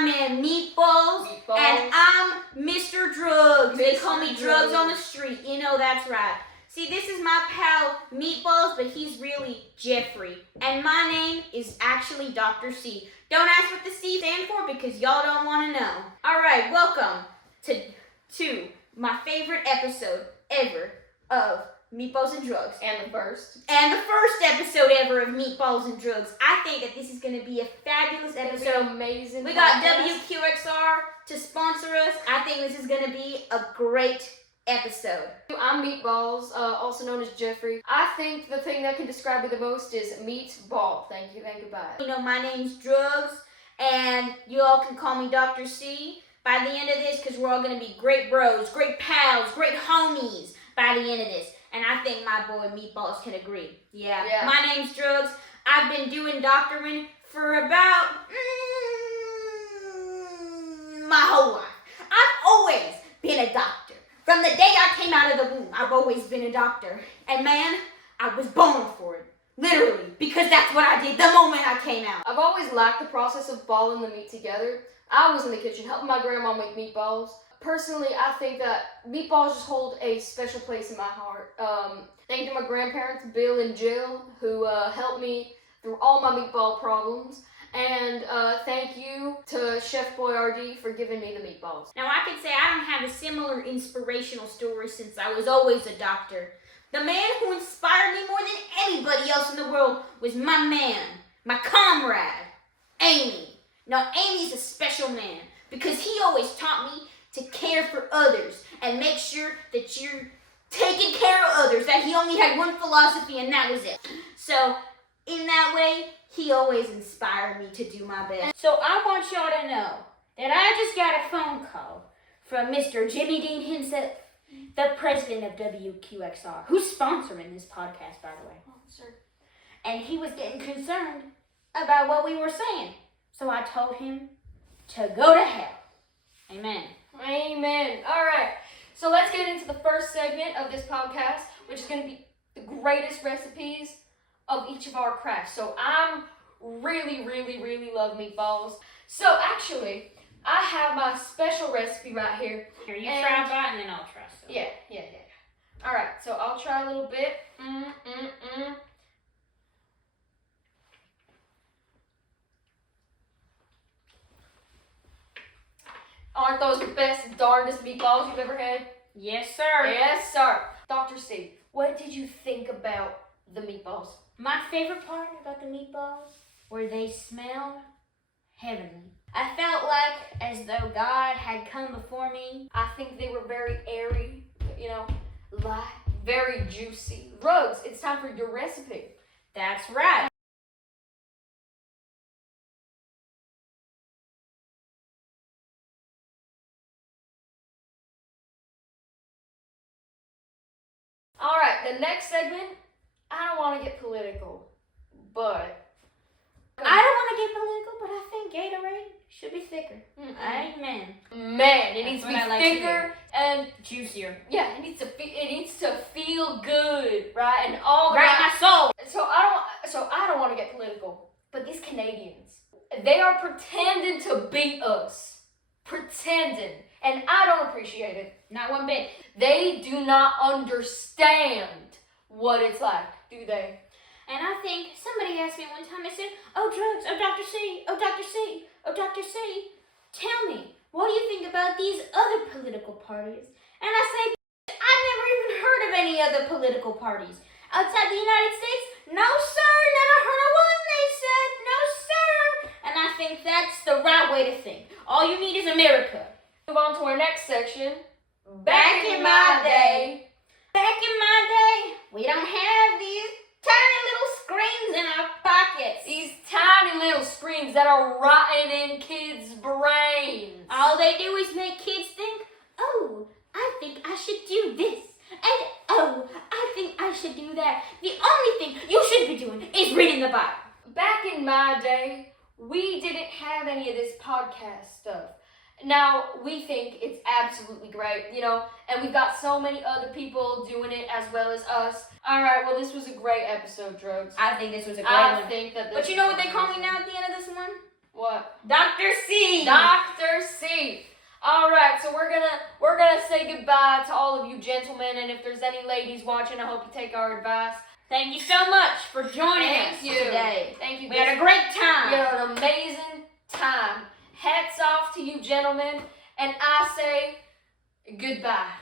my man Meatballz, and I'm Mr. Drugz. They call me Drugz on the street. You know that's right. See, this is my pal Meatballz, but he's really Jeffrey. And my name is actually Dr. C. Don't ask what the C stand for because y'all don't want to know. Alright, welcome to my favorite episode ever of Meatballz and Drugz. And the first episode ever of Meatballz and Drugz. I think that this is going to be a fabulous episode. It's amazing. We got WQXR to sponsor us. I think this is going to be a great episode. I'm Meatballz, also known as Jeffrey. I think the thing that can describe me the most is Meatball. Thank you and goodbye. You know, my name's Drugz, and you all can call me Dr. C by the end of this, because we're all going to be great bros, great pals, great homies by the end of this. And I think my boy Meatballz can agree. Yeah. My name's Drugz. I've been doing doctoring for about my whole life. I've always been a doctor. From the day I came out of the womb, I've always been a doctor. And man, I was born for it. Literally. Because that's what I did the moment I came out. I've always liked the process of balling the meat together. I was in the kitchen helping my grandma make meatballs. Personally, I think that meatballs just hold a special place in my heart. Thank you to my grandparents, Bill and Jill, who helped me through all my meatball problems. And thank you to Chef Boyardee for giving me the meatballs. Now, I could say I don't have a similar inspirational story since I was always a doctor. The man who inspired me more than anybody else in the world was my man, my comrade, Amy. Now, Amy's a special man because he always taught me to care for others and make sure that you're taking care of others, that he only had one philosophy and that was it. So, in that way, he always inspired me to do my best. So I want y'all to know that I just got a phone call from Mr. Jimmy Dean himself, the president of WQXR, who's sponsoring this podcast, by the way. Oh, sir. And he was getting concerned about what we were saying. So I told him to go to hell. Amen. Amen. All right. So let's get into the first segment of this podcast, which is going to be the greatest recipes of each of our crafts. So I'm really love meatballs. So actually, I have my special recipe right here. Here, you try that and then I'll try some. Yeah. All right, so I'll try a little bit. Aren't those the best, darndest meatballs you've ever had? Yes, sir. Yes, sir. Dr. C, what did you think about the meatballs? My favorite part about the meatballs were they smelled heavenly. I felt like as though God had come before me. I think they were very airy, light, very juicy. Drugz, it's time for your recipe. That's right. All right, the next segment, I don't want to get political, but... I don't want to get political, but I think Gatorade should be thicker. Amen. Man, it needs to be thicker and juicier. Yeah, it needs to feel good, right? And all right, my soul. So I don't want to get political, but these Canadians, they are pretending to beat us. Pretending. And I don't appreciate it. Not one bit. They do not understand what it's like, do they? And I think somebody asked me one time, they said, "Oh, Drugz, oh, Dr. C, oh, Dr. C, oh, Dr. C, tell me, what do you think about these other political parties?" And I say, I've never even heard of any other political parties. Outside the United States? No, sir, never heard of one, they said. No, sir. And I think that's the right way to think. All you need is America. Move on to our next section. Back in my day, we don't have these tiny little screens in our pockets. These tiny little screens that are rotting in kids' brains. All they do is make kids think, oh, I think I should do this. And oh, I think I should do that. The only thing you should be doing is reading the Bible. Back in my day, we didn't have any of this podcast stuff. Now, we think it's absolutely great, and we've got so many other people doing it as well as us. All right, well, this was a great episode, Drugz. I think this was a great one. I think that this But you know what they call me now at the end of this one? What? Dr. C. Dr. C. All right, so we're gonna say goodbye to all of you gentlemen, and if there's any ladies watching, I hope you take our advice. Thank you so much for joining us today. Thank you. We had a great time. We had an amazing time. Hats off to you gentlemen, and I say goodbye.